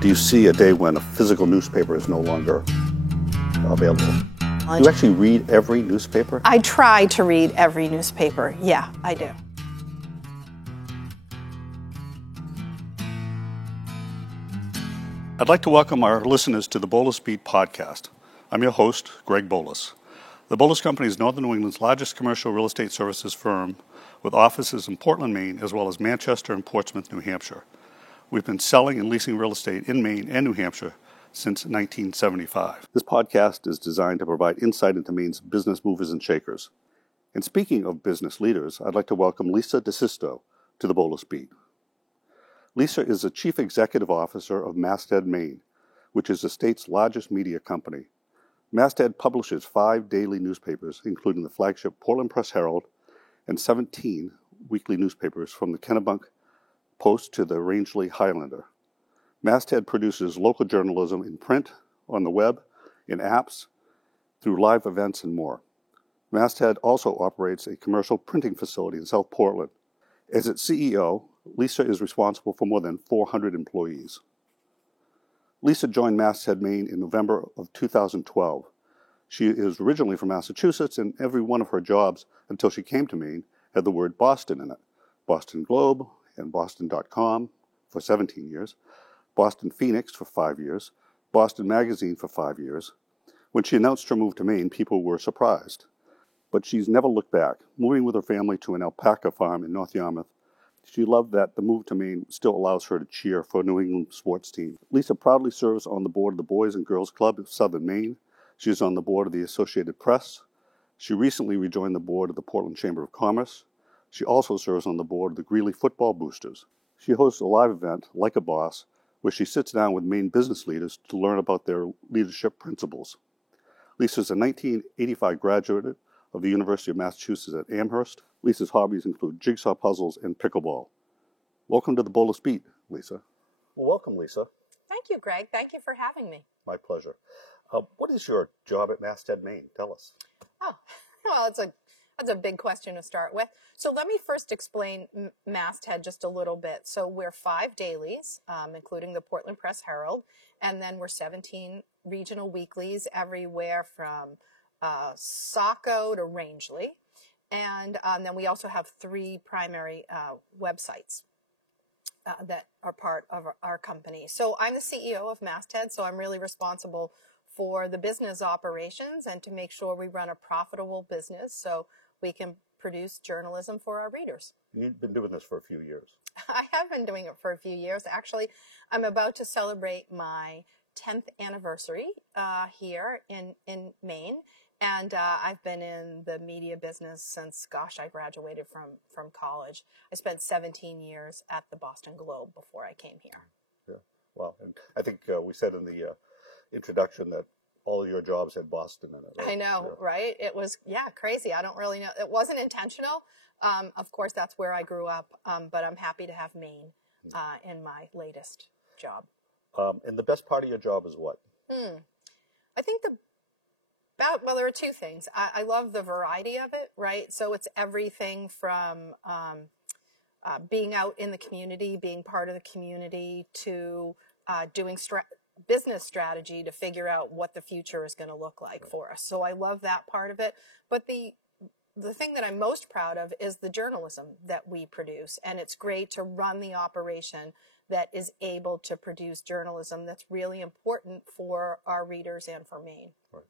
Do you see a day when a physical newspaper is no longer available? Do you actually read every newspaper? I try to read every newspaper. Yeah, I do. I'd like to welcome our listeners to the Bolus Beat podcast. I'm your host, Greg Bolus. The Bolus Company is Northern New England's largest commercial real estate services firm with offices in Portland, Maine, as well as Manchester and Portsmouth, New Hampshire. We've been selling and leasing real estate in Maine and New Hampshire since 1975. This podcast is designed to provide insight into Maine's business movers and shakers. And speaking of business leaders, I'd like to welcome Lisa DeSisto to the Bolus Beat. Lisa is the Chief Executive Officer of Masthead Maine, which is the state's largest media company. Masthead publishes 5 daily newspapers, including the flagship Portland Press Herald and 17 weekly newspapers from the Kennebunk Post to the Rangeley Highlander. Masthead produces local journalism in print, on the web, in apps, through live events, and more. Masthead also operates a commercial printing facility in South Portland. As its CEO, Lisa is responsible for more than 400 employees. Lisa joined Masthead Maine in November of 2012. She is originally from Massachusetts, and every one of her jobs until she came to Maine had the word Boston in it. Boston Globe and Boston.com for 17 years, Boston Phoenix for 5 years, Boston Magazine for 5 years. When she announced her move to Maine, people were surprised. But she's never looked back, moving with her family to an alpaca farm in North Yarmouth. She loved that the move to Maine still allows her to cheer for a New England sports team. Lisa proudly serves on the board of the Boys and Girls Club of Southern Maine. She is on the board of the Associated Press. She recently rejoined the board of the Portland Chamber of Commerce. She also serves on the board of the Greeley Football Boosters. She hosts a live event, Like a Boss, where she sits down with Maine business leaders to learn about their leadership principles. Lisa is a 1985 graduate of the University of Massachusetts at Amherst. Lisa's hobbies include jigsaw puzzles and pickleball. Welcome to the Bolus Beat, Lisa. Well, welcome, Lisa. Thank you, Greg. Thank you for having me. My pleasure. What is your job at Masthead Maine? Tell us. Oh, well, that's a big question to start with. So let me first explain Masthead just a little bit. So we're 5 dailies, including the Portland Press Herald, and then we're 17 regional weeklies everywhere from Saco to Rangeley. And then we also have 3 primary websites that are part of our company. So I'm the CEO of Masthead, so I'm really responsible for the business operations and to make sure we run a profitable business so we can produce journalism for our readers. You've been doing this for a few years. I have been doing it for a few years. Actually, I'm about to celebrate my 10th anniversary here in Maine. And I've been in the media business since, I graduated from college. I spent 17 years at the Boston Globe before I came here. Yeah, well, and I think we said in the introduction that all of your jobs had Boston in it. Right? I know, yeah. Right? It was, crazy. I don't really know. It wasn't intentional. Of course, that's where I grew up, but I'm happy to have Maine in my latest job. And the best part of your job is what? I think there are 2 things. I love the variety of it, right? So it's everything from being out in the community, being part of the community, to doing business strategy to figure out what the future is going to look like for us. So I love that part of it. But the thing that I'm most proud of is the journalism that we produce. And it's great to run the operation that is able to produce journalism that's really important for our readers and for Maine. Right.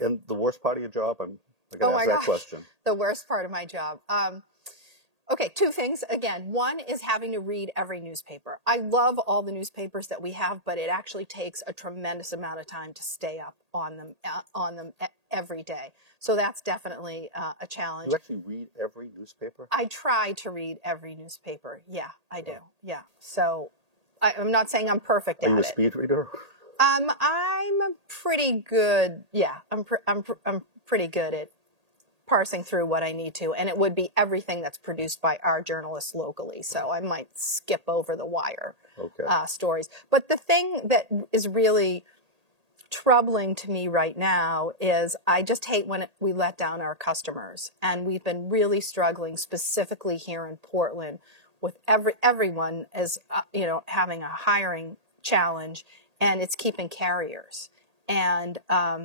And the worst part of your job? I'm going to ask that question. The worst part of my job. Okay, 2 things. Again, one is having to read every newspaper. I love all the newspapers that we have, but it actually takes a tremendous amount of time to stay up on them every day. So that's definitely a challenge. You actually read every newspaper? I try to read every newspaper. Yeah, I do. Yeah. So I'm not saying I'm perfect at it. Are you a speed reader? I'm pretty good. Yeah, I'm pretty good at parsing through what I need to, and it would be everything that's produced by our journalists locally. So I might skip over the wire stories. But the thing that is really troubling to me right now is I just hate when we let down our customers, and we've been really struggling specifically here in Portland with everyone is having a hiring challenge, and it's keeping carriers. And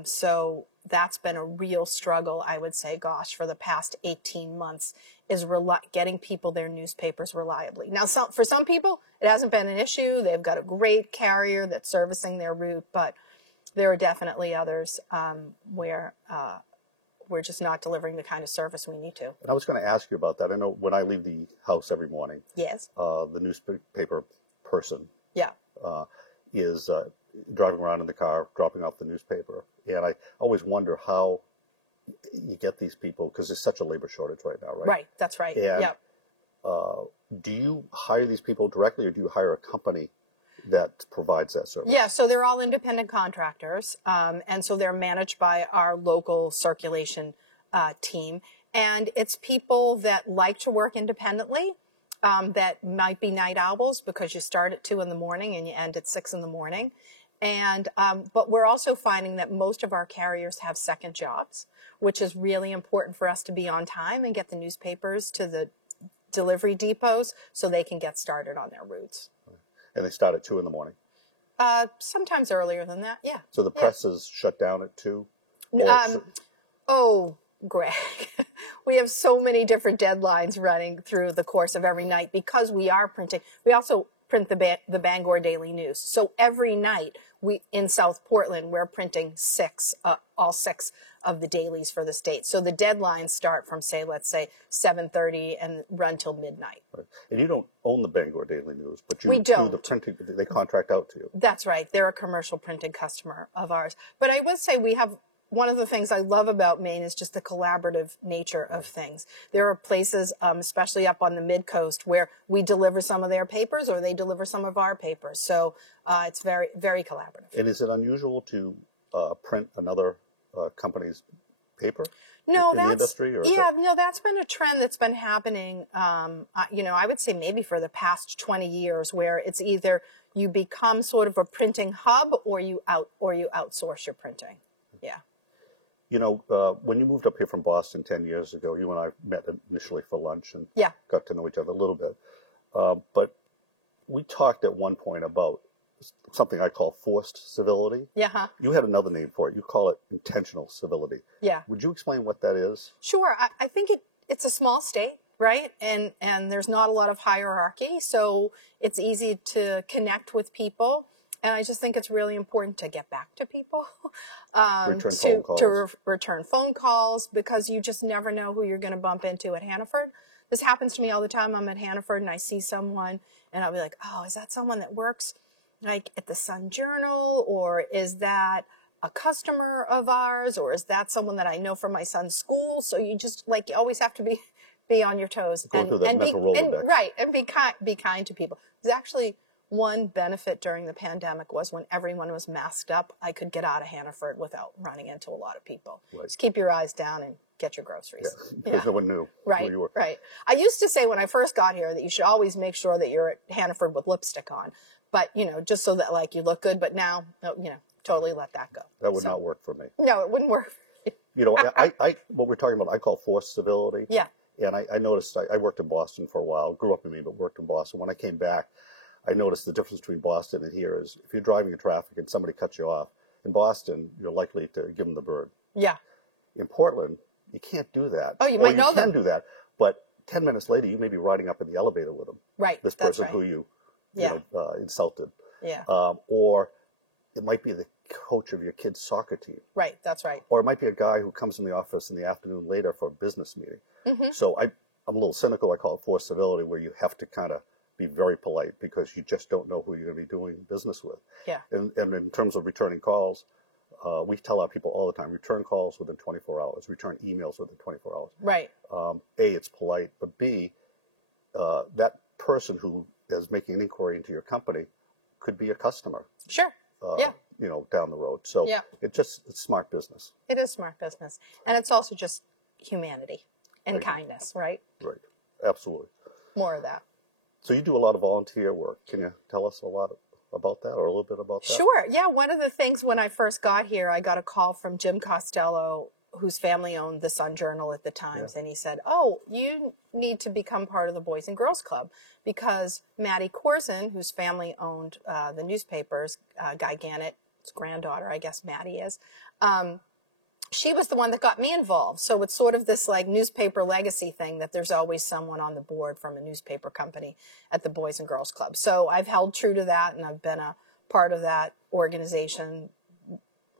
so that's been a real struggle, I would say, gosh, for the past 18 months, is getting people their newspapers reliably. Now, for some people, it hasn't been an issue. They've got a great carrier that's servicing their route, but there are definitely others where we're just not delivering the kind of service we need to. And I was going to ask you about that. I know when I leave the house every morning, yes, the newspaper person yeah, is driving around in the car, dropping off the newspaper. And I always wonder how you get these people, because there's such a labor shortage right now, right? Right, that's right. And, yeah. Do you hire these people directly, or do you hire a company that provides that service? Yeah, so they're all independent contractors, and so they're managed by our local circulation team. And it's people that like to work independently, that might be night owls because you start at 2 in the morning and you end at 6 in the morning. And but we're also finding that most of our carriers have second jobs, which is really important for us to be on time and get the newspapers to the delivery depots so they can get started on their routes. And they start at 2 in the morning? Sometimes earlier than that, yeah. So the press is shut down at 2? Oh, Greg, we have so many different deadlines running through the course of every night because we are printing. We also print the Bangor Daily News. So every night in South Portland, we're printing all six of the dailies for the state. So the deadlines start from, let's say 7:30 and run till midnight. Right. And you don't own the Bangor Daily News, but we do don't. The printing, they contract out to you. That's right. They're a commercial printing customer of ours. But I would say one of the things I love about Maine is just the collaborative nature of things. There are places, especially up on the mid-coast, where we deliver some of their papers or they deliver some of our papers. So it's very, very collaborative. And is it unusual to print another company's paper in the industry? Or that's been a trend that's been happening, I would say maybe for the past 20 years, where it's either you become sort of a printing hub or you outsource your printing. Yeah. You know, when you moved up here from Boston 10 years ago, you and I met initially for lunch and got to know each other a little bit. But we talked at one point about something I call forced civility. Yeah. You had another name for it. You call it intentional civility. Yeah. Would you explain what that is? Sure. I think it's a small state, right? And there's not a lot of hierarchy, so it's easy to connect with people. And I just think it's really important to get back to people, to return phone calls, because you just never know who you're going to bump into at Hannaford. This happens to me all the time. I'm at Hannaford and I see someone and I'll be like, oh, is that someone that works like at the Sun Journal, or is that a customer of ours, or is that someone that I know from my son's school? So you just you always have to be on your toes and be kind to people. There's actually one benefit during the pandemic was when everyone was masked up, I could get out of Hannaford without running into a lot of people. Right. Just keep your eyes down and get your groceries. Because no one knew who you were. Right. I used to say when I first got here that you should always make sure that you're at Hannaford with lipstick on. But, just so that you look good. But now, totally let that go. That would not work for me. No, it wouldn't work. I what we're talking about, I call forced civility. Yeah. And I noticed, I worked in Boston for a while, grew up in Maine, but worked in Boston. When I came back, I noticed the difference between Boston and here is if you're driving in traffic and somebody cuts you off, in Boston, you're likely to give them the bird. Yeah. In Portland, you can't do that. Oh, you might know them. You can do that, but 10 minutes later, you may be riding up in the elevator with them. Right. This person who you insulted. Yeah. Or it might be the coach of your kid's soccer team. Right. That's right. Or it might be a guy who comes in the office in the afternoon later for a business meeting. Mm-hmm. So I'm a little cynical. I call it forced civility, where you have to kind of be very polite because you just don't know who you're going to be doing business with. Yeah. And in terms of returning calls, we tell our people all the time, return calls within 24 hours, return emails within 24 hours. Right. A, it's polite, but B, that person who is making an inquiry into your company could be a customer. Sure. Down the road. So it's smart business. It is smart business. And it's also just humanity and kindness, right? Right. Absolutely. More of that. So you do a lot of volunteer work. Can you tell us a lot about that, or a little bit about that? Sure. Yeah. One of the things when I first got here, I got a call from Jim Costello whose family owned the Sun Journal at the Times, and he said, "Oh, you need to become part of the Boys and Girls Club," because Maddie Corzin, whose family owned the newspapers, Guy Gannett's granddaughter, I guess Maddie is, she was the one that got me involved. So it's sort of this like newspaper legacy thing that there's always someone on the board from a newspaper company at the Boys and Girls Club. So I've held true to that, and I've been a part of that organization,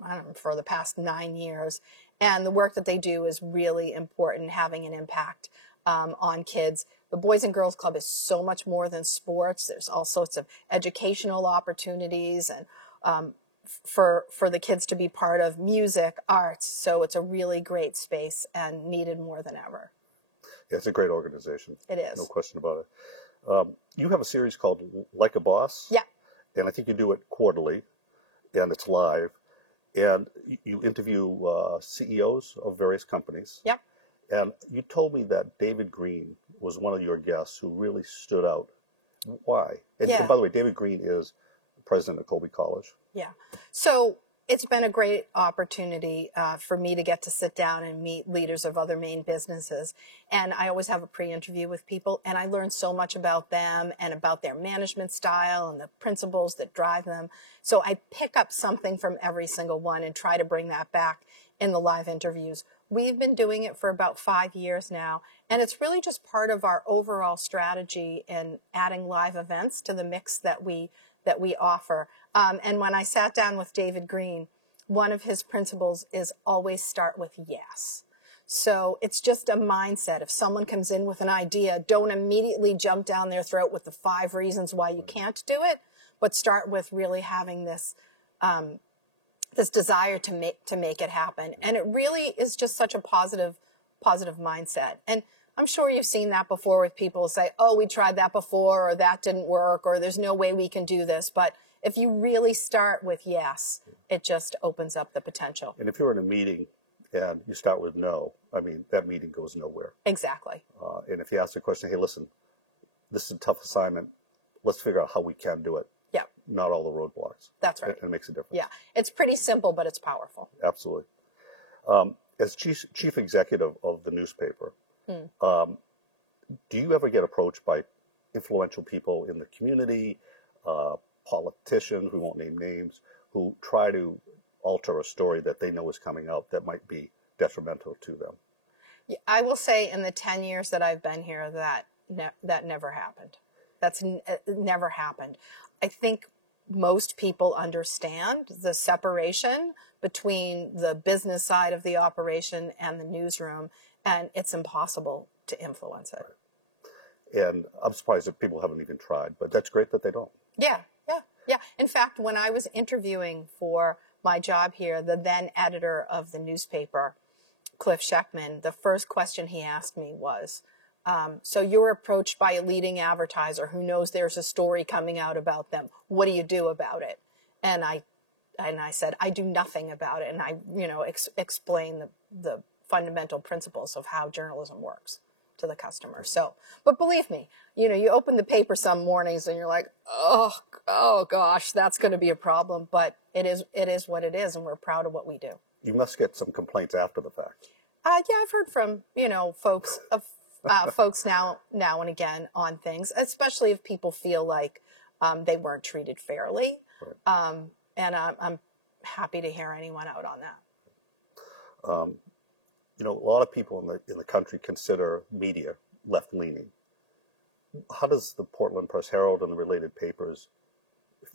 I don't know, for the past 9 years. And the work that they do is really important, having an impact on kids. The Boys and Girls Club is so much more than sports. There's all sorts of educational opportunities and for the kids to be part of music, arts. So it's a really great space and needed more than ever. Yeah, it's a great organization. It is. No question about it. You have a series called Like a Boss. Yeah. And I think you do it quarterly, and it's live. And you interview CEOs of various companies. Yeah. And you told me that David Green was one of your guests who really stood out. Why? And by the way, David Green is president of Colby College. Yeah. So it's been a great opportunity for me to get to sit down and meet leaders of other Maine businesses. And I always have a pre-interview with people, and I learn so much about them and about their management style and the principles that drive them. So I pick up something from every single one and try to bring that back in the live interviews. We've been doing it for about 5 years now, and it's really just part of our overall strategy in adding live events to the mix that we offer. And when I sat down with David Green, one of his principles is always start with yes. So it's just a mindset. If someone comes in with an idea, don't immediately jump down their throat with the 5 reasons why you can't do it, but start with really having this this desire to make it happen. And it really is just such a positive mindset. And I'm sure you've seen that before with people say, oh, we tried that before, or that didn't work, or there's no way we can do this. But if you really start with yes, it just opens up the potential. And if you're in a meeting and you start with no, I mean, that meeting goes nowhere. Exactly. And if you ask the question, hey, listen, this is a tough assignment. Let's figure out how we can do it. Yeah. Not all the roadblocks. That's right. It makes a difference. Yeah. It's pretty simple, but it's powerful. Absolutely. As chief executive of the newspaper, do you ever get approached by influential people in the community, politicians, we won't name names, who try to alter a story that they know is coming out that might be detrimental to them? Yeah, I will say in the 10 years that I've been here that never happened. That's never happened. I think most people understand the separation between the business side of the operation and the newsroom, and it's impossible to influence it. And I'm surprised that people haven't even tried, but that's great that they don't. Yeah. In fact, when I was interviewing for my job here, the then editor of the newspaper, Cliff Sheckman, the first question he asked me was, so you're approached by a leading advertiser who knows there's a story coming out about them. What do you do about it? And I said, I do nothing about it. And I, explain the fundamental principles of how journalism works to the customer. So, but believe me, you open the paper some mornings and you're like, oh gosh, that's going to be a problem. But it is what it is, and we're proud of what we do. You must get some complaints after the fact. Yeah, I've heard from folks now and again on things, especially if people feel like they weren't treated fairly. Right. And I'm happy to hear anyone out on that. A lot of people in the country consider media left-leaning. How does the Portland Press Herald and the related papers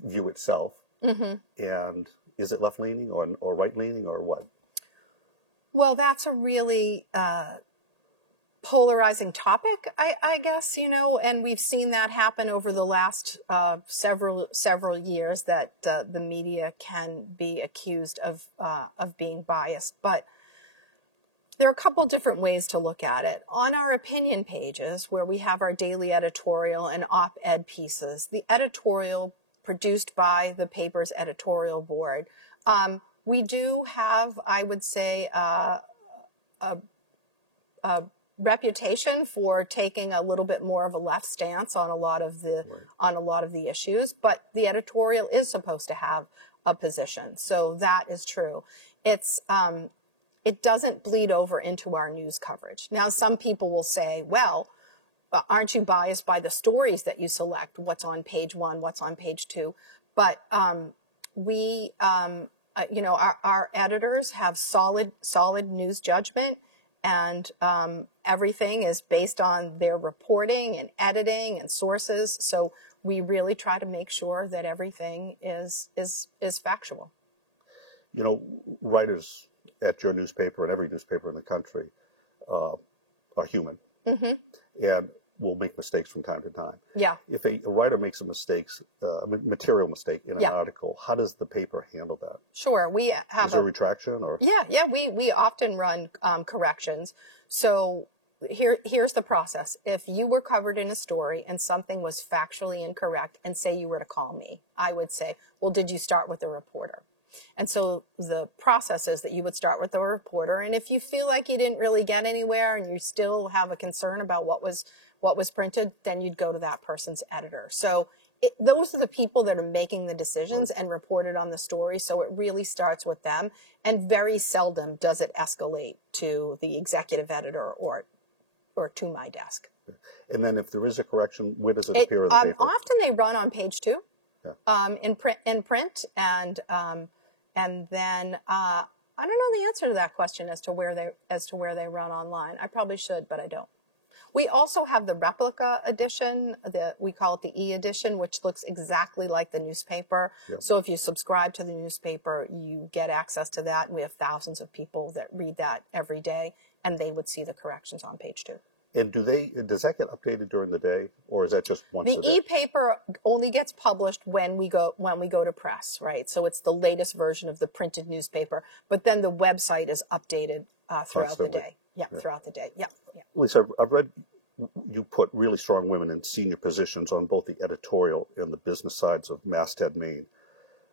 view itself? Mm-hmm. And is it left-leaning or right-leaning or what? Well, that's a really polarizing topic, I guess, and we've seen that happen over the last several years, that the media can be accused of being biased. But there are a couple different ways to look at it. On our opinion pages, where we have our daily editorial and op-ed pieces, the editorial produced by the paper's editorial board, we do have, I would say, a reputation for taking a little bit more of a left stance on a lot of the issues, but the editorial is supposed to have a position, so that is true. It's it doesn't bleed over into our news coverage. Now, some people will say, well, aren't you biased by the stories that you select? What's on page 1? What's on page 2? But our editors have solid news judgment, and everything is based on their reporting and editing and sources. So we really try to make sure that everything is factual. You know, writers at your newspaper and every newspaper in the country are human, and will make mistakes from time to time. Yeah. If a writer makes a material mistake in an article, how does the paper handle that? Sure, we have Is there a retraction or? Yeah, we often run corrections. So here's the process. If you were covered in a story and something was factually incorrect, and say you were to call me, I would say, well, did you start with the reporter? And so the process is that you would start with the reporter, and if you feel like you didn't really get anywhere and you still have a concern about what was printed, then you'd go to that person's editor. So those are the people that are making the decisions and reported on the story. So it really starts with them, and very seldom does it escalate to the executive editor or to my desk. And then if there is a correction, where does it appear in the paper? Often they run on page 2, in print, and then I don't know the answer to that question as to where they run online. I probably should, but I don't. We also have the replica edition, we call it the e-edition, which looks exactly like the newspaper. Yep. So if you subscribe to the newspaper, you get access to that. We have thousands of people that read that every day, and they would see the corrections on page 2. And does that get updated during the day, or is that just once a day? The e-paper only gets published when we go to press, right? So it's the latest version of the printed newspaper, but then the website is updated throughout the day. Yeah, throughout the day. Yeah. Lisa, I've read you put really strong women in senior positions on both the editorial and the business sides of Masthead, Maine.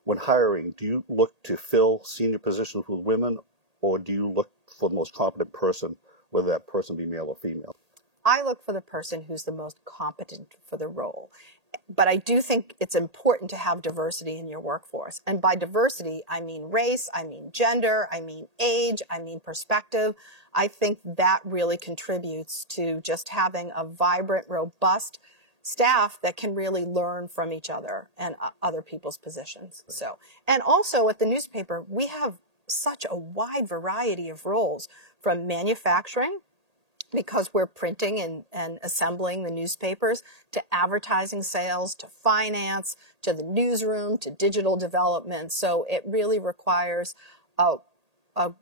When hiring, do you look to fill senior positions with women, or do you look for the most competent person, whether that person be male or female? I look for the person who's the most competent for the role. But I do think it's important to have diversity in your workforce. And by diversity, I mean race, I mean gender, I mean age, I mean perspective. I think that really contributes to just having a vibrant, robust staff that can really learn from each other and other people's positions. So, and also at the newspaper, we have such a wide variety of roles, from manufacturing, because we're printing and assembling the newspapers, to advertising sales, to finance, to the newsroom, to digital development. So it really requires a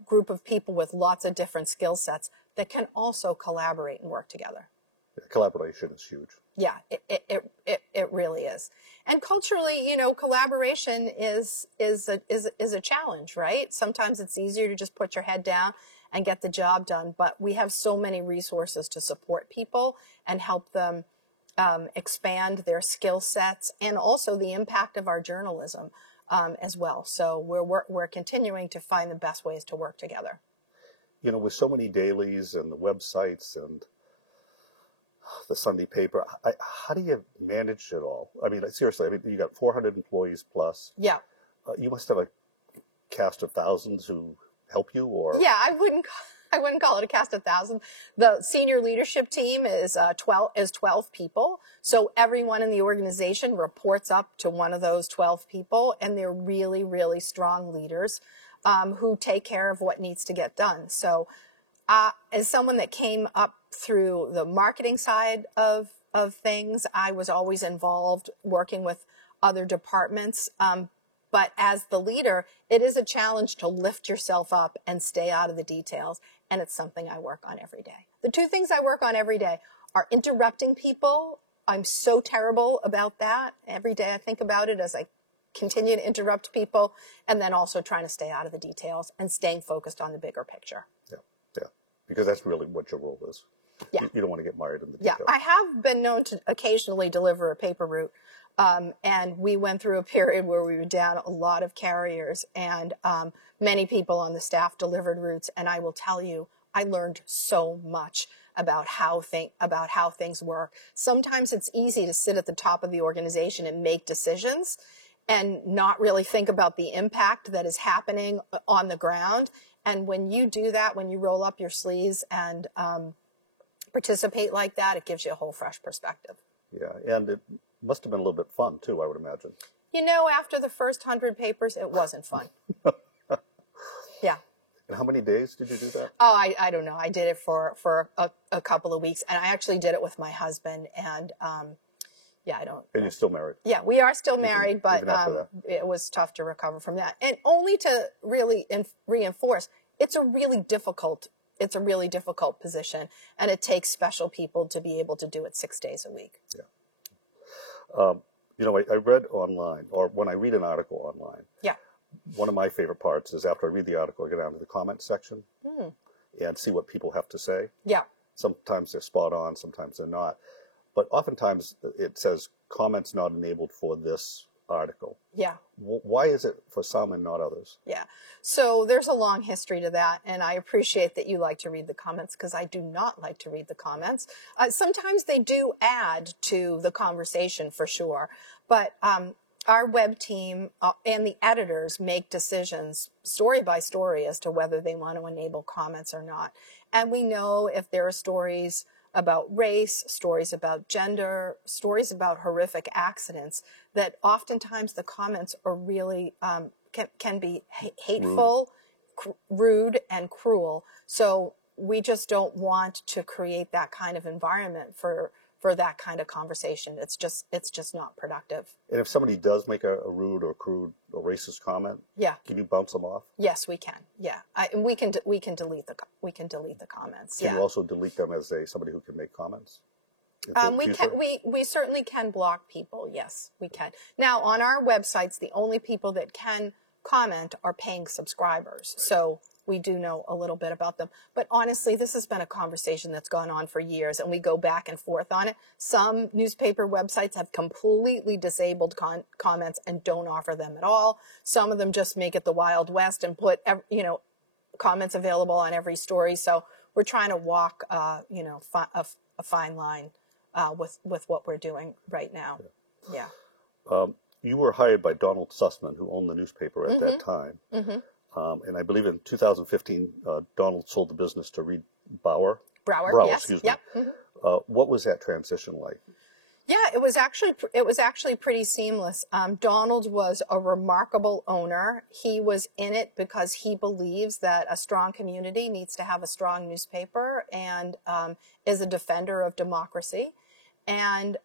group of people with lots of different skill sets that can also collaborate and work together. Collaboration is huge. Yeah, it really is. And culturally, collaboration is a challenge, right? Sometimes it's easier to just put your head down and get the job done, but we have so many resources to support people and help them expand their skill sets, and also the impact of our journalism as well. So we're continuing to find the best ways to work together. With so many dailies and the websites and the Sunday paper, how do you manage it all? I mean, seriously, you got 400 employees plus. Yeah. You must have a cast of thousands who help you, or? Yeah, I wouldn't call it a cast of thousands. The senior leadership team is 12 people. So everyone in the organization reports up to one of those 12 people, and they're really, really strong leaders who take care of what needs to get done. So as someone that came up through the marketing side of things, I was always involved working with other departments. But as the leader, it is a challenge to lift yourself up and stay out of the details. And it's something I work on every day. The two things I work on every day are interrupting people. I'm so terrible about that. Every day I think about it as I continue to interrupt people, and then also trying to stay out of the details and staying focused on the bigger picture. Yeah. Because that's really what your role is. Yeah. You don't want to get mired in the details. Yeah, I have been known to occasionally deliver a paper route. And we went through a period where we were down a lot of carriers, and many people on the staff delivered routes. And I will tell you, I learned so much about how things work. Sometimes it's easy to sit at the top of the organization and make decisions and not really think about the impact that is happening on the ground. And when you do that, when you roll up your sleeves and participate like that, it gives you a whole fresh perspective. Yeah, and it must have been a little bit fun too, I would imagine. You know, after the first 100 papers, it wasn't fun. Yeah. And how many days did you do that? Oh, I don't know. I did it for a couple of weeks, and I actually did it with my husband. And yeah, I don't. And you're still married? Yeah, we are still married, but even after that. it was tough to recover from that. And only to really reinforce, it's a really difficult position, and it takes special people to be able to do it 6 days a week. Yeah. You know, I read online, or when I read an article online, Yeah. one of my favorite parts is after I read the article, I go down to the comments section and see what people have to say. Yeah. Sometimes they're spot on, sometimes they're not. But oftentimes it says comments not enabled for this article. Yeah. Why is it for some and not others? Yeah. So there's a long history to that, and I appreciate that you like to read the comments, because I do not like to read the comments. Sometimes they do add to the conversation for sure, but our web team and the editors make decisions story by story as to whether they want to enable comments or not. And we know if there are stories about race, stories about gender, stories about horrific accidents, that oftentimes the comments are really can be hateful, rude, and cruel. So we just don't want to create that kind of environment for that kind of conversation. It's just not productive. And if somebody does make a rude or crude or racist comment, Yeah. can you bounce them off? Yes, we can. Yeah, and we can delete the comments. Can Yeah. you also delete them as somebody who can make comments? We certainly can block people. Yes, we can. Now, on our websites, the only people that can comment are paying subscribers. So we do know a little bit about them. But honestly, this has been a conversation that's gone on for years, and we go back and forth on it. Some newspaper websites have completely disabled comments and don't offer them at all. Some of them just make it the Wild West and put, comments available on every story. So we're trying to walk, a fine line with what we're doing right now. Yeah. You were hired by Donald Sussman, who owned the newspaper at that time. And I believe in 2015, Donald sold the business to Reed Brower, Yes. Excuse Yep. me. What was that transition like? Yeah, it was actually pretty seamless. Donald was a remarkable owner. He was in it because he believes that a strong community needs to have a strong newspaper, and is a defender of democracy. And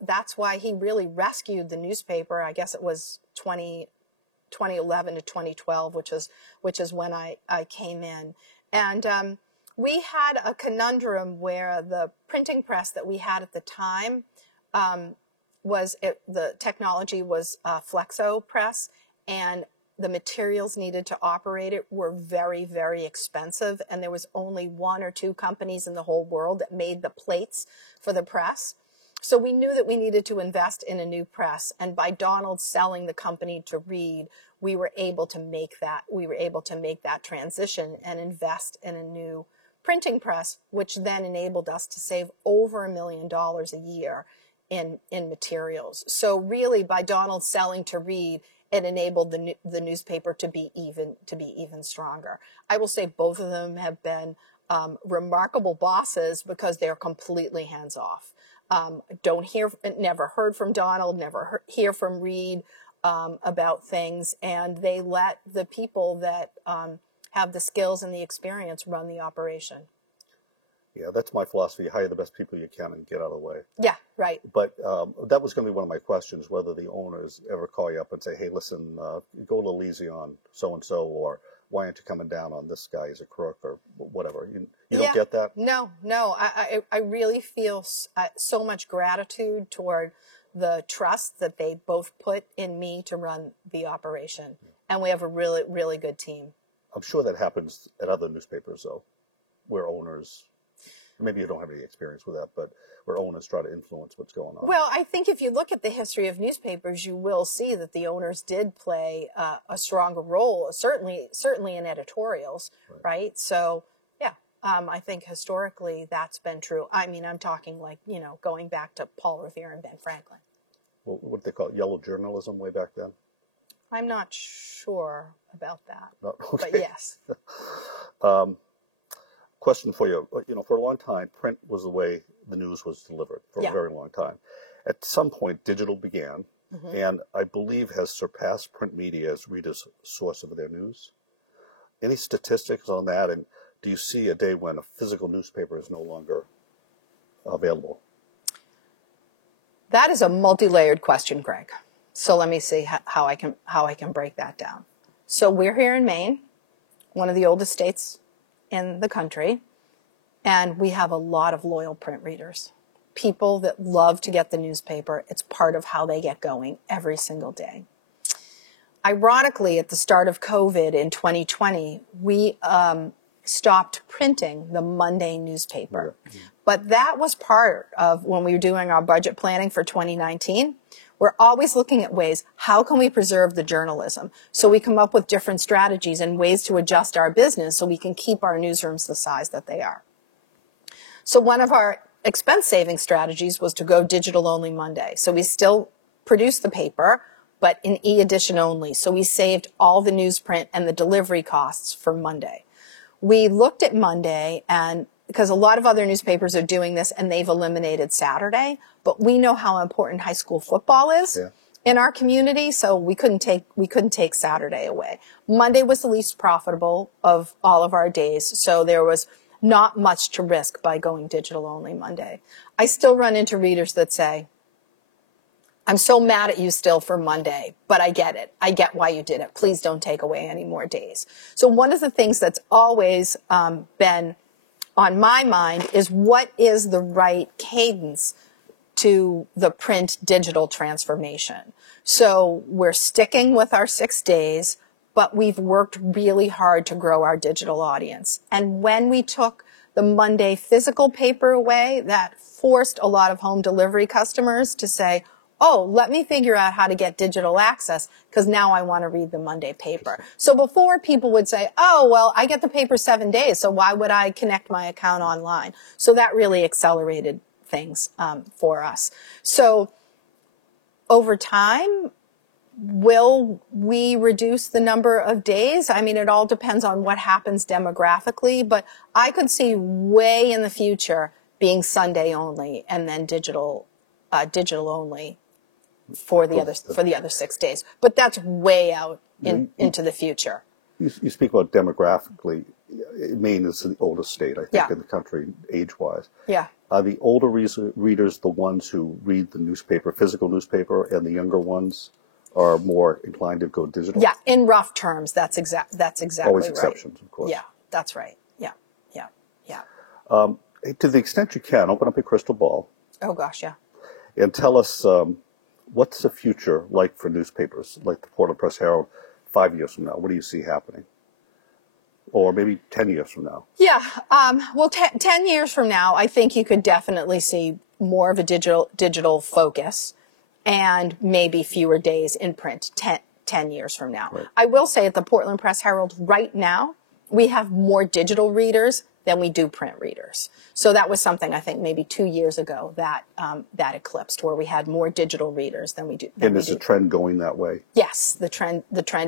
that's why he really rescued the newspaper. I guess it was 2011 to 2012, which is when I came in. And we had a conundrum where the printing press that we had at the time the technology was Flexo press, and the materials needed to operate it were very, very expensive, and there was only one or two companies in the whole world that made the plates for the press. So we knew that we needed to invest in a new press, and by Donald selling the company to Reed, we were able to make that transition and invest in a new printing press, which then enabled us to save over $1 million a year in materials. So really, by Donald selling to Reed, it enabled the newspaper to be even stronger. I will say both of them have been remarkable bosses because they're completely hands off. Never heard from Donald, never hear from Reed about things, and they let the people that have the skills and the experience run the operation. Yeah, that's my philosophy. Hire the best people you can and get out of the way. Yeah, right. But that was going to be one of my questions, whether the owners ever call you up and say, hey, listen, go a little easy on so-and-so, or why aren't you coming down on this guy as a crook, or whatever. You don't get that? No. I really feel so much gratitude toward the trust that they both put in me to run the operation. And we have a really, really good team. I'm sure that happens at other newspapers, though, where owners, maybe you don't have any experience with that, but where owners try to influence what's going on. Well, I think if you look at the history of newspapers, you will see that the owners did play a stronger role, certainly in editorials, right? So, yeah, I think historically that's been true. I mean, I'm talking going back to Paul Revere and Ben Franklin. Well, what they call it, yellow journalism way back then? I'm not sure. sure about that. No, okay. But yes. Question for you. For a long time, print was the way the news was delivered for a very long time. At some point, digital began, and I believe has surpassed print media as readers' source of their news. Any statistics on that? And do you see a day when a physical newspaper is no longer available? That is a multi-layered question, Greg. So let me see how I can break that down. So we're here in Maine, one of the oldest states in the country, and we have a lot of loyal print readers, people that love to get the newspaper. It's part of how they get going every single day. Ironically, at the start of COVID in 2020, we stopped printing the Monday newspaper. But that was part of when we were doing our budget planning for 2019. We're always looking at ways, how can we preserve the journalism? So we come up with different strategies and ways to adjust our business so we can keep our newsrooms the size that they are. So one of our expense saving strategies was to go digital only Monday. So we still produce the paper, but in e-edition only. So we saved all the newsprint and the delivery costs for Monday. We looked at Monday, and because a lot of other newspapers are doing this and they've eliminated Saturday, but we know how important high school football is in our community, so we couldn't take Saturday away. Monday was the least profitable of all of our days, so there was not much to risk by going digital only Monday. I still run into readers that say, I'm so mad at you still for Monday, but I get it. I get why you did it. Please don't take away any more days. So one of the things that's always been on my mind is what is the right cadence to the print digital transformation. So we're sticking with our 6 days, but we've worked really hard to grow our digital audience. And when we took the Monday physical paper away, that forced a lot of home delivery customers to say, oh, let me figure out how to get digital access because now I want to read the Monday paper. So before people would say, oh, well, I get the paper 7 days, so why would I connect my account online? So that really accelerated things for us. So over time, will we reduce the number of days? I mean, it all depends on what happens demographically, but I could see way in the future being Sunday only and then digital only for the other 6 days. But that's way out into the future. You speak about demographically. Maine is the oldest state, I think, in the country, age-wise. Yeah. Are the older readers the ones who read the newspaper, physical newspaper, and the younger ones are more inclined to go digital? Yeah, in rough terms, that's exactly Always right. exceptions, of course. Yeah, that's right. Yeah. To the extent you can, open up your crystal ball. Oh, gosh, yeah. And tell us what's the future like for newspapers, like the Portland Press Herald, 5 years from now? What do you see happening? Or maybe 10 years from now? Yeah, well, 10 years from now, I think you could definitely see more of a digital focus and maybe fewer days in print 10 years from now. Right. I will say at the Portland Press Herald right now, we have more digital readers than we do print readers. So that was something I think maybe 2 years ago that eclipsed, where we had more digital readers than we do. And is the trend going that way? Yes, the trend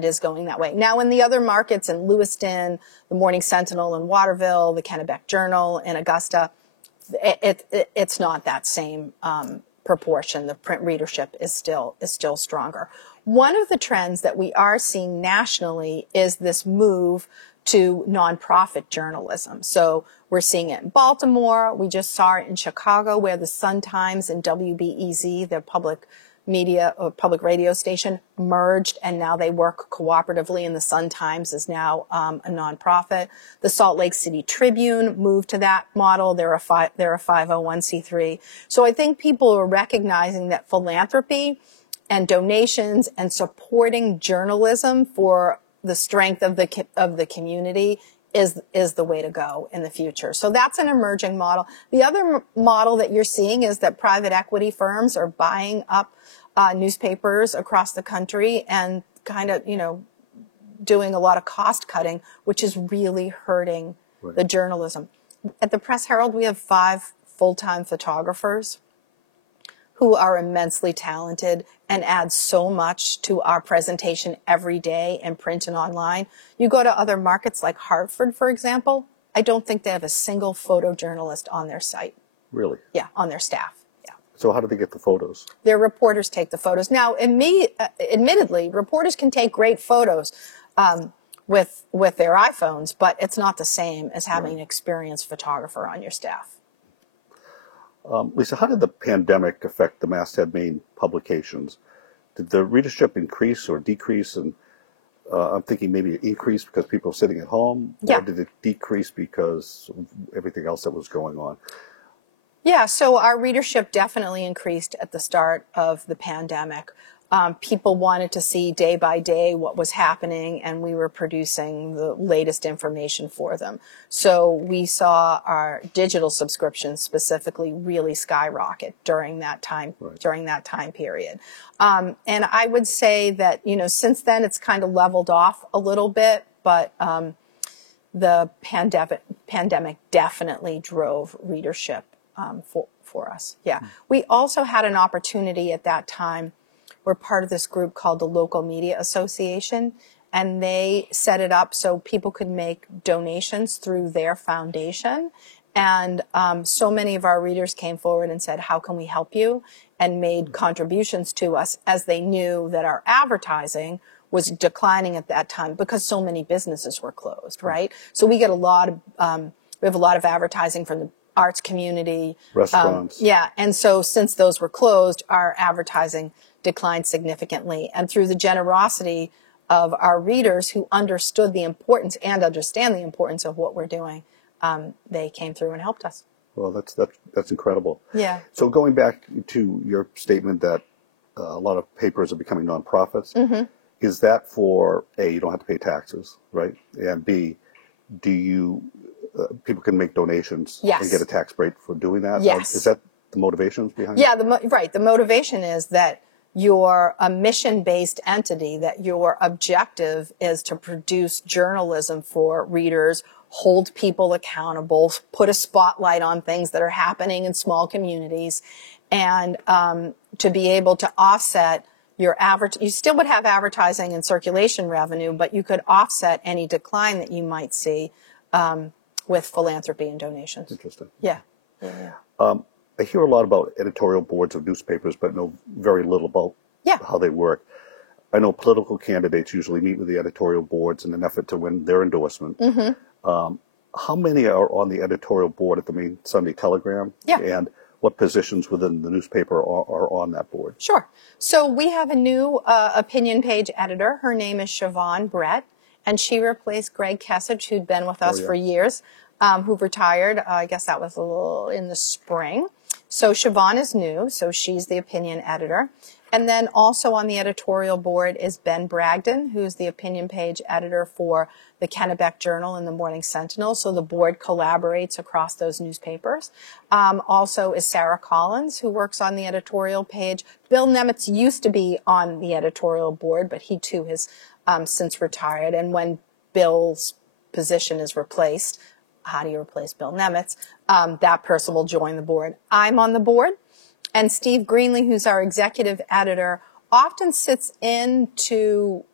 is going that way. Now in the other markets in Lewiston, the Morning Sentinel in Waterville, the Kennebec Journal in Augusta, it's not that same proportion. The print readership is still stronger. One of the trends that we are seeing nationally is this move to nonprofit journalism. So we're seeing it in Baltimore. We just saw it in Chicago, where the Sun-Times and WBEZ, their public media or public radio station, merged, and now they work cooperatively, and the Sun-Times is now a nonprofit. The Salt Lake City Tribune moved to that model. They're a 501c3. So I think people are recognizing that philanthropy and donations and supporting journalism for the strength of the community is the way to go in the future. So that's an emerging model. The other model that you're seeing is that private equity firms are buying up newspapers across the country and kind of, doing a lot of cost cutting, which is really hurting the journalism. At the Press Herald, we have 5 full-time photographers who are immensely talented and add so much to our presentation every day in print and online. You go to other markets like Hartford, for example, I don't think they have a single photojournalist on their site. Really? Yeah, on their staff. Yeah. So how do they get the photos? Their reporters take the photos. Now, admittedly, reporters can take great photos with their iPhones, but it's not the same as having an experienced photographer on your staff. Lisa, how did the pandemic affect the Masthead Maine publications? Did the readership increase or decrease? And I'm thinking maybe it increased because people are sitting at home, or did it decrease because of everything else that was going on? Yeah, so our readership definitely increased at the start of the pandemic. People wanted to see day by day what was happening, and we were producing the latest information for them. So we saw our digital subscriptions specifically really skyrocket during that time period. And I would say that, since then it's kind of leveled off a little bit, but the pandemic definitely drove readership for us. Yeah. We also had an opportunity at that time. We're part of this group called the Local Media Association, and they set it up so people could make donations through their foundation. And so many of our readers came forward and said, how can we help you? And made contributions to us, as they knew that our advertising was declining at that time because so many businesses were closed, right? So we get we have a lot of advertising from the arts community. Restaurants. And so since those were closed, our advertising declined significantly. And through the generosity of our readers who understood the importance and understand the importance of what we're doing, they came through and helped us. Well, that's incredible. Yeah. So going back to your statement that a lot of papers are becoming nonprofits, is that for A, you don't have to pay taxes, right? And B, do you people can make donations and get a tax break for doing that? Yes. Is that the motivations behind it? Yeah, the motivation is that you're a mission-based entity, that your objective is to produce journalism for readers, hold people accountable, put a spotlight on things that are happening in small communities, and to be able to offset your you still would have advertising and circulation revenue, but you could offset any decline that you might see with philanthropy and donations. Interesting. Yeah. I hear a lot about editorial boards of newspapers, but know very little about how they work. I know political candidates usually meet with the editorial boards in an effort to win their endorsement. How many are on the editorial board at the Maine Sunday Telegram? And what positions within the newspaper are on that board? Sure. So we have a new opinion page editor. Her name is Siobhan Brett, and she replaced Greg Kessich, who'd been with us for years, who retired. I guess that was a little in the spring. So Siobhan is new, so she's the opinion editor. And then also on the editorial board is Ben Bragdon, who's the opinion page editor for the Kennebec Journal and the Morning Sentinel. So the board collaborates across those newspapers. Also is Sarah Collins, who works on the editorial page. Bill Nemitz used to be on the editorial board, but he too has since retired. And when Bill's position is replaced, how do you replace Bill Nemitz? That person will join the board. I'm on the board. And Steve Greenlee, who's our executive editor, often sits in to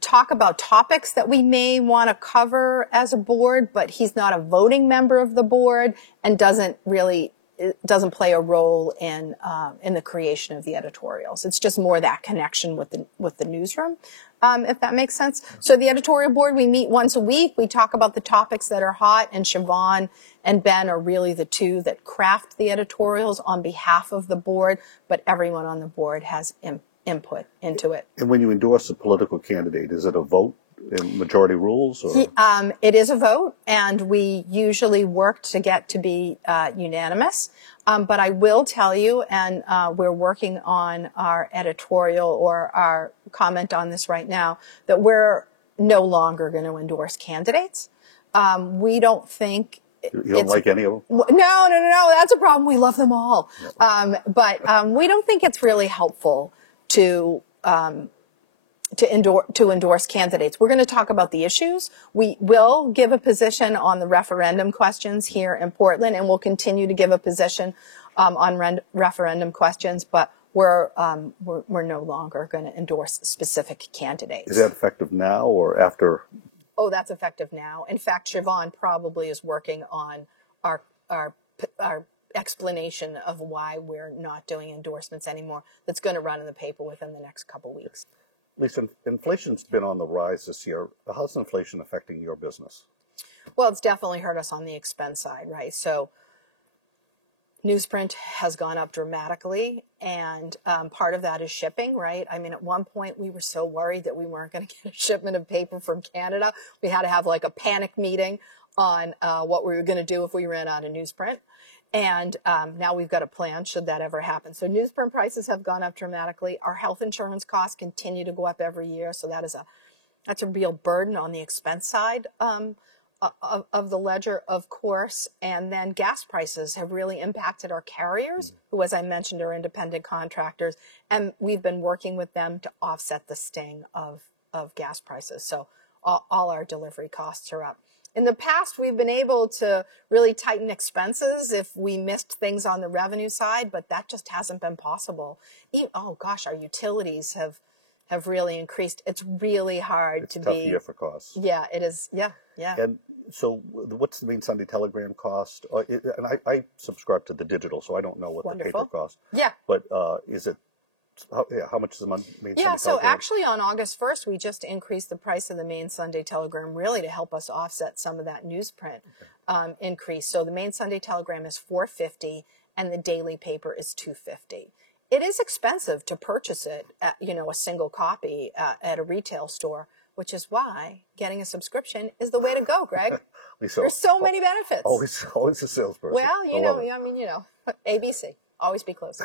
talk about topics that we may want to cover as a board, but he's not a voting member of the board and doesn't play a role in the creation of the editorials. It's just more that connection with the newsroom, if that makes sense. So the editorial board, we meet once a week. We talk about the topics that are hot, and Siobhan and Ben are really the two that craft the editorials on behalf of the board, but everyone on the board has input into it. And when you endorse a political candidate, is it a vote in majority rules? Or? It is a vote, and we usually work to get to be unanimous. But I will tell you, and we're working on our editorial or our comment on this right now, that we're no longer going to endorse candidates. We don't think... You don't like any of them? No. That's a problem. We love them all. But we don't think it's really helpful to endorse candidates. We're going to talk about the issues. We will give a position on the referendum questions here in Portland, and we'll continue to give a position on referendum questions, but we're no longer going to endorse specific candidates. Is that effective now or after? Oh, that's effective now. In fact, Siobhan probably is working on our explanation of why we're not doing endorsements anymore. That's going to run in the paper within the next couple weeks. Lisa, inflation's been on the rise this year. How's inflation affecting your business? Well, it's definitely hurt us on the expense side, right? So newsprint has gone up dramatically, and part of that is shipping, right? I mean, at one point we were so worried that we weren't going to get a shipment of paper from Canada. We had to have like a panic meeting on what we were going to do if we ran out of newsprint. And now we've got a plan should that ever happen. So newsprint prices have gone up dramatically. Our health insurance costs continue to go up every year. So that's a real burden on the expense side of the ledger, of course. And then gas prices have really impacted our carriers, who, as I mentioned, are independent contractors. And we've been working with them to offset the sting of gas prices. So all our delivery costs are up. In the past, we've been able to really tighten expenses if we missed things on the revenue side, but that just hasn't been possible. Oh gosh, our utilities have really increased. It's really hard It's to a tough be. year for costs. Yeah, it is. Yeah. And so what's the main Sunday Telegram cost? And I subscribe to the digital, so I don't know what Wonderful. the paper costs. Yeah. But is it, how much is the main Sunday Telegram? Yeah, so actually on August 1st, we just increased the price of the main Sunday Telegram really to help us offset some of that newsprint increase. So the main Sunday Telegram is $4.50 and the daily paper is $2.50. It is expensive to purchase it at, a single copy at a retail store, which is why getting a subscription is the way to go, Greg. Lisa, There's so many benefits. Always a salesperson. Well, ABC, always be close.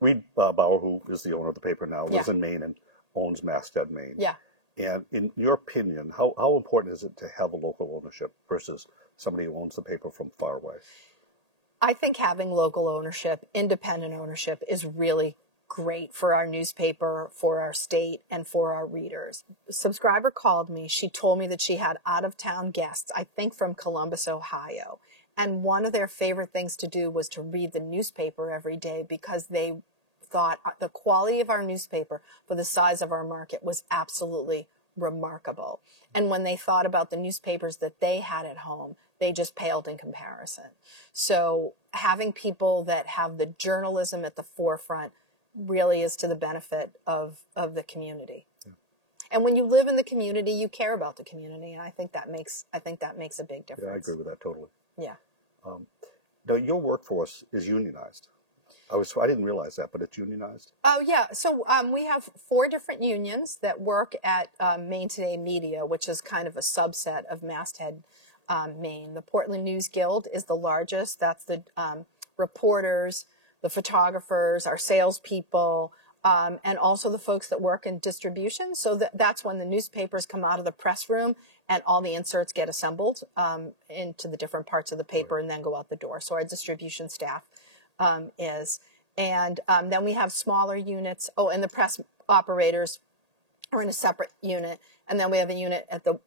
Reed Bauer, who is the owner of the paper now, lives Yeah. in Maine and owns Masthead, Maine. Yeah. And in your opinion, how important is it to have a local ownership versus somebody who owns the paper from far away? I think having local ownership, independent ownership, is really great for our newspaper, for our state, and for our readers. A subscriber called me. She told me that she had out-of-town guests, I think from Columbus, Ohio. And one of their favorite things to do was to read the newspaper every day because they thought the quality of our newspaper for the size of our market was absolutely remarkable. And when they thought about the newspapers that they had at home, they just paled in comparison. So having people that have the journalism at the forefront really is to the benefit of the community. Yeah. And when you live in the community, you care about the community, and I think that makes a big difference. Yeah, I agree with that totally. Yeah. Now, your workforce is unionized. I didn't realize that, but it's unionized? Oh, yeah. So we have 4 different unions that work at Maine Today Media, which is kind of a subset of Masthead, Maine. The Portland News Guild is the largest. That's the reporters, the photographers, our salespeople, and also the folks that work in distribution. So that's when the newspapers come out of the press room and all the inserts get assembled into the different parts of the paper and then go out the door. So our distribution staff is. And then we have smaller units. Oh, and the press operators are in a separate unit. And then we have a unit at the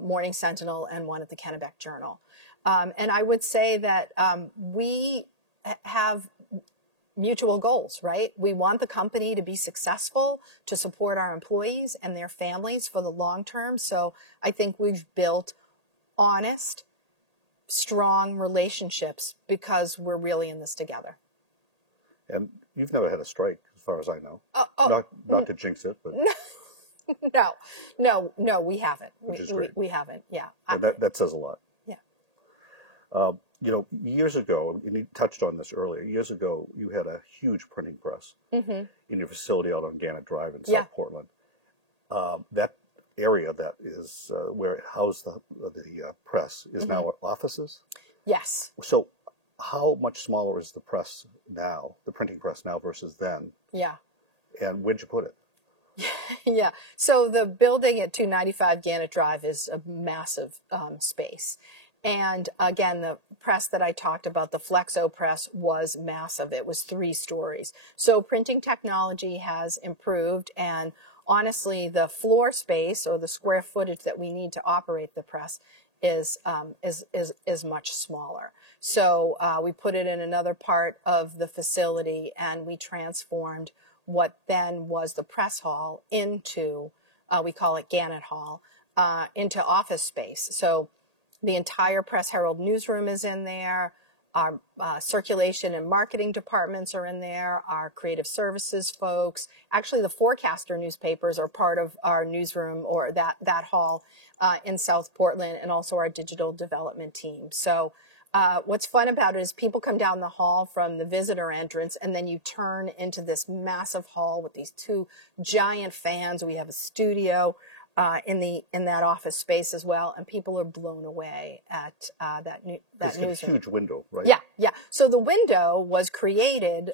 Morning Sentinel and one at the Kennebec Journal. And I would say that we have mutual goals, right? We want the company to be successful, to support our employees and their families for the long term. So I think we've built honest, strong relationships because we're really in this together. And you've never had a strike, as far as I know. Not to jinx it, but no, we haven't. Which is great. We haven't. Yeah, that says a lot. Yeah. Years ago, and you touched on this earlier. Years ago, you had a huge printing press in your facility out on Gannett Drive in South Portland. That area that is where it housed the press is now offices. Yes. So, how much smaller is the press now, the printing press now versus then? Yeah. And where'd you put it? Yeah. So the building at 295 Gannett Drive is a massive space. And again, the press that I talked about, the Flexo press, was massive. It was 3 stories. So printing technology has improved, and honestly, the floor space or the square footage that we need to operate the press is much smaller. So we put it in another part of the facility, and we transformed what then was the press hall into, we call it Gannett Hall, into office space. So the entire Press Herald newsroom is in there. Our circulation and marketing departments are in there. Our creative services folks. Actually, the Forecaster newspapers are part of our newsroom, or that hall in South Portland, and also our digital development team. So what's fun about it is people come down the hall from the visitor entrance, and then you turn into this massive hall with these two giant fans. We have a studio in that office space as well, and people are blown away at that It's newsroom. a huge window, right? Yeah. So the window was created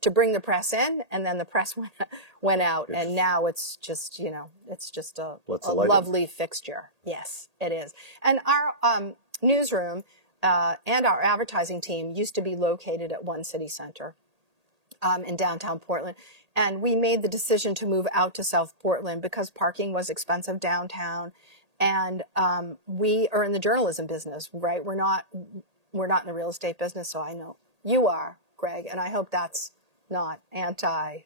to bring the press in, and then the press went out, and now it's just it's just a lovely fixture. Yes, it is. And our newsroom and our advertising team used to be located at One City Center in downtown Portland. And we made the decision to move out to South Portland because parking was expensive downtown. And we are in the journalism business, right? We're not in the real estate business. So I know you are, Greg, and I hope that's not anti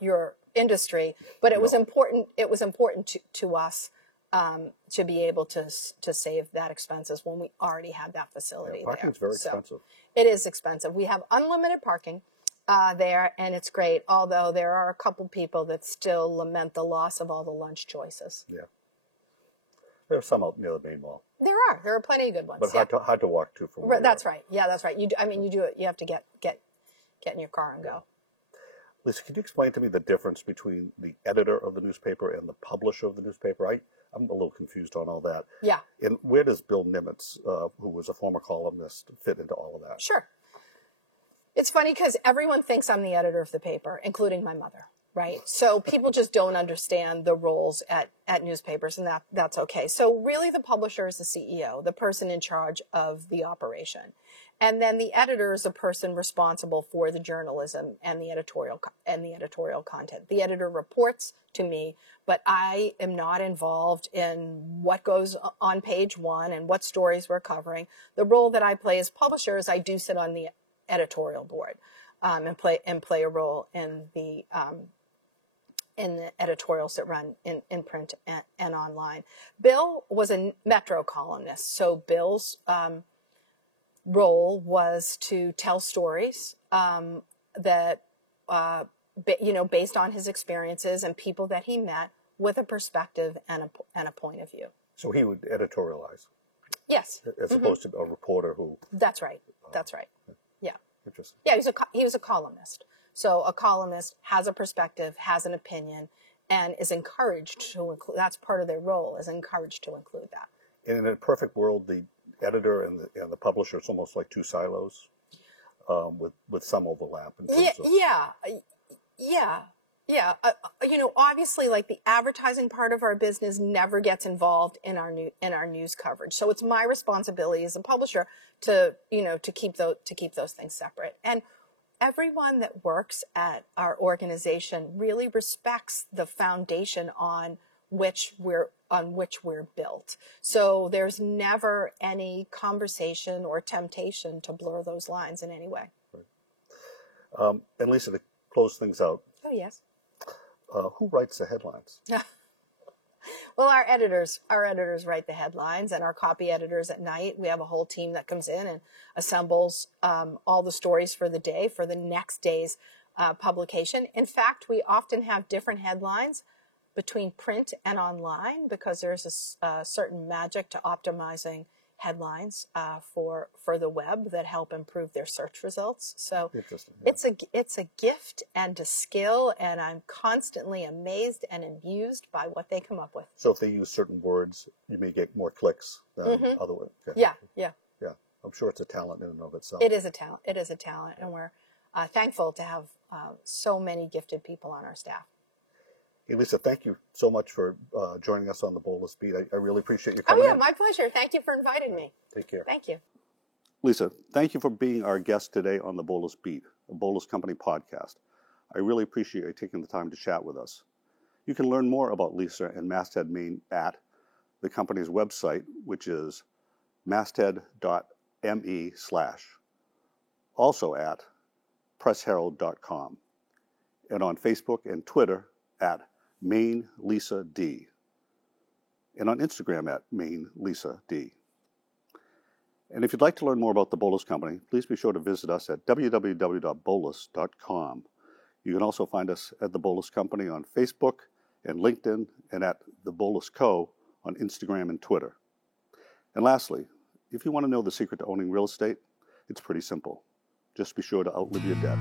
your industry. But it was important. It was important to us to be able to save that expenses when we already had that facility. Parking's very expensive. It is expensive. We have unlimited parking there, and it's great, although there are a couple people that still lament the loss of all the lunch choices. Yeah. There are some out near the main mall. There are plenty of good ones. But hard to walk to from where That's right. Yeah, that's right. You do it. You have to get in your car and go. Lisa, can you explain to me the difference between the editor of the newspaper and the publisher of the newspaper? I'm a little confused on all that. Yeah. And where does Bill Nimitz, who was a former columnist, fit into all of that? Sure. It's funny because everyone thinks I'm the editor of the paper, including my mother, right? So people just don't understand the roles at newspapers, and that's okay. So really the publisher is the CEO, the person in charge of the operation. And then the editor is the person responsible for the journalism and the editorial content. The editor reports to me, but I am not involved in what goes on page one and what stories we're covering. The role that I play as publisher is I do sit on the editorial board and play a role in the editorials that run in print and online. Bill was a Metro columnist, so Bill's role was to tell stories that based on his experiences and people that he met, with a perspective and a point of view. So he would editorialize. Yes, as opposed to a reporter who. That's right. That's right. Yeah. Interesting. Yeah, he was a columnist. So a columnist has a perspective, has an opinion, and is encouraged to include. That's part of their role, is encouraged to include that. And in a perfect world, the editor and the publisher is almost like two silos, with some overlap. In terms of... Yeah. Obviously, like the advertising part of our business never gets involved in our news coverage. So it's my responsibility as a publisher to keep those things separate. And everyone that works at our organization really respects the foundation on which we're built. So there's never any conversation or temptation to blur those lines in any way. Right. And Lisa, to close things out. Oh, yes. Who writes the headlines? Well, our editors write the headlines, and our copy editors at night. We have a whole team that comes in and assembles all the stories for the day, for the next day's publication. In fact, we often have different headlines between print and online because there's a certain magic to optimizing headlines for the web that help improve their search results. So it's a gift and a skill, and I'm constantly amazed and amused by what they come up with. So if they use certain words, you may get more clicks than other words. Okay. Yeah. I'm sure it's a talent in and of itself. It is a talent, and we're thankful to have so many gifted people on our staff. Hey, Lisa, thank you so much for joining us on the Bolus Beat. I really appreciate you coming in. My pleasure. Thank you for inviting me. Take care. Thank you. Lisa, thank you for being our guest today on the Bolus Beat, a Bolus Company podcast. I really appreciate you taking the time to chat with us. You can learn more about Lisa and Masthead Maine at the company's website, which is masthead.com. ME/. Also at pressherald.com. And on Facebook and Twitter at Maine Lisa D. And on Instagram at Maine Lisa D. And if you'd like to learn more about the Bolus Company, please be sure to visit us at www.bolus.com. You can also find us at the Bolus Company on Facebook and LinkedIn, and at the Bolus Co. on Instagram and Twitter. And lastly, if you want to know the secret to owning real estate, it's pretty simple. Just be sure to outlive your debt.